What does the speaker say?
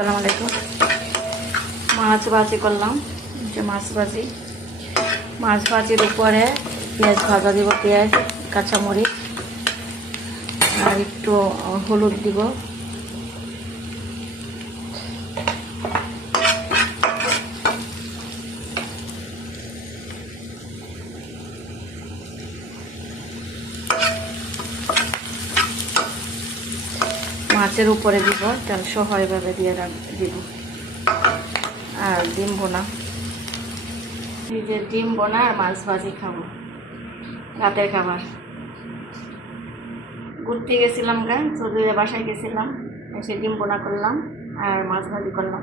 আসসালামু আলাইকুম। মাছ ভাজি করলাম, যে মাছ ভাজির উপরে পেঁয়াজ ভাজা দিব, পেঁয়াজ কাঁচামরিচ আর একটু হলুদ দিব। মাছের উপরে দিব, তেল সহ এভাবে দিয়ে দিব। আর ডিম বোনা, এই যে ডিম বোনা আর মাছ ভাজি খাবো, রাতের খাবার। ঘুরতে গেছিলাম চৌধুরীর বাসায় গেছিলাম, এসে ডিম বোনা করলাম আর মাছ ভাজি করলাম।